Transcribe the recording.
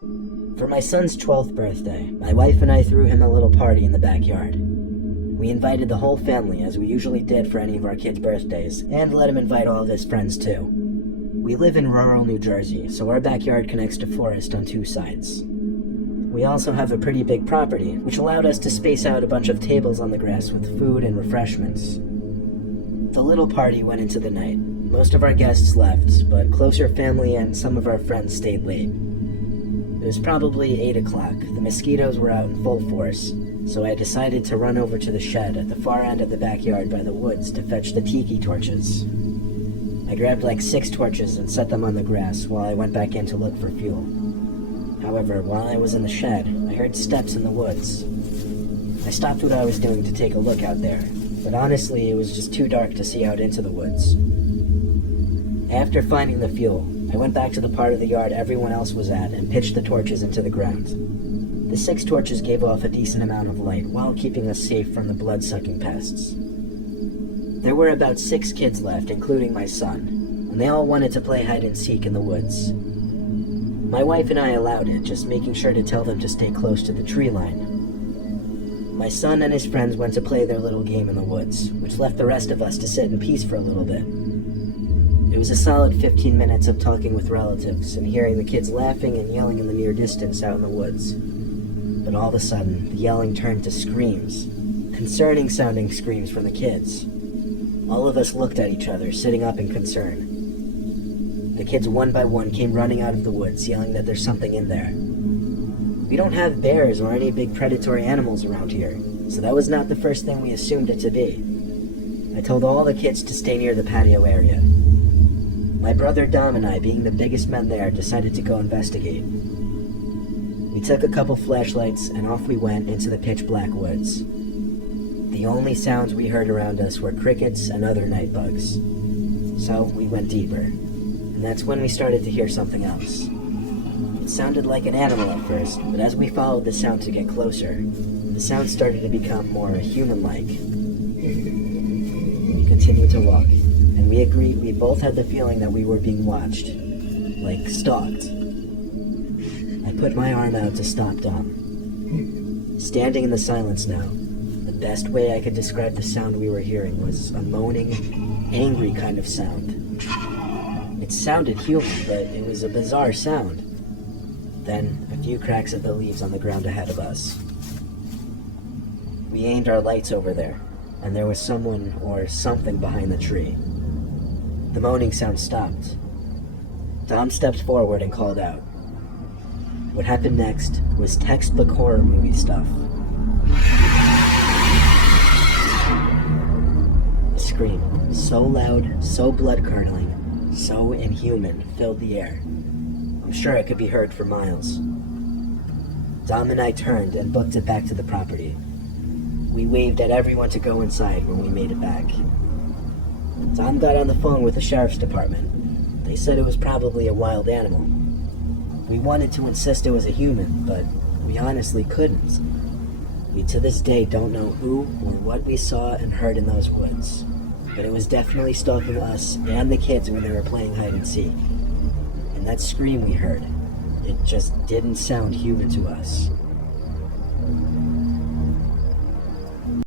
For my son's 12th birthday, my wife and I threw him a little party in the backyard. We invited the whole family, as we usually did for any of our kids' birthdays, and let him invite all of his friends too. We live in rural New Jersey, so our backyard connects to forest on 2 sides. We also have a pretty big property, which allowed us to space out a bunch of tables on the grass with food and refreshments. The little party went into the night. Most of our guests left, but closer family and some of our friends stayed late. It was probably 8 o'clock. The mosquitoes were out in full force, so I decided to run over to the shed at the far end of the backyard by the woods to fetch the tiki torches. I grabbed like 6 torches and set them on the grass while I went back in to look for fuel. However, while I was in the shed, I heard steps in the woods. I stopped what I was doing to take a look out there, but honestly, it was just too dark to see out into the woods. After finding the fuel, I went back to the part of the yard everyone else was at and pitched the torches into the ground. The 6 torches gave off a decent amount of light while keeping us safe from the blood-sucking pests. There were about 6 kids left, including my son, and they all wanted to play hide-and-seek in the woods. My wife and I allowed it, just making sure to tell them to stay close to the tree line. My son and his friends went to play their little game in the woods, which left the rest of us to sit in peace for a little bit. It was a solid 15 minutes of talking with relatives and hearing the kids laughing and yelling in the near distance out in the woods. But all of a sudden, the yelling turned to screams. Concerning sounding screams from the kids. All of us looked at each other, sitting up in concern. The kids one by one came running out of the woods, yelling that there's something in there. We don't have bears or any big predatory animals around here, so that was not the first thing we assumed it to be. I told all the kids to stay near the patio area. My brother Dom and I, being the biggest men there, decided to go investigate. We took a couple flashlights and off we went into the pitch black woods. The only sounds we heard around us were crickets and other night bugs. So we went deeper, and that's when we started to hear something else. It sounded like an animal at first, but as we followed the sound to get closer, the sound started to become more human-like. We continued to walk, and we agreed we both had the feeling that we were being watched, like stalked. I put my arm out to stop Dom. Standing in the silence now, the best way I could describe the sound we were hearing was a moaning, angry kind of sound. It sounded human, but it was a bizarre sound. Then, a few cracks of the leaves on the ground ahead of us. We aimed our lights over there, and there was someone or something behind the tree. The moaning sound stopped. Dom stepped forward and called out. What happened next was textbook horror movie stuff. A scream, so loud, so blood-curdling, so inhuman, filled the air. I'm sure it could be heard for miles. Dom and I turned and booked it back to the property. We waved at everyone to go inside when we made it back. Dom got on the phone with the sheriff's department. They said it was probably a wild animal. We wanted to insist it was a human, but we honestly couldn't. We to this day don't know who or what we saw and heard in those woods, but it was definitely stalking us and the kids when they were playing hide and seek. And that scream we heard, it just didn't sound human to us.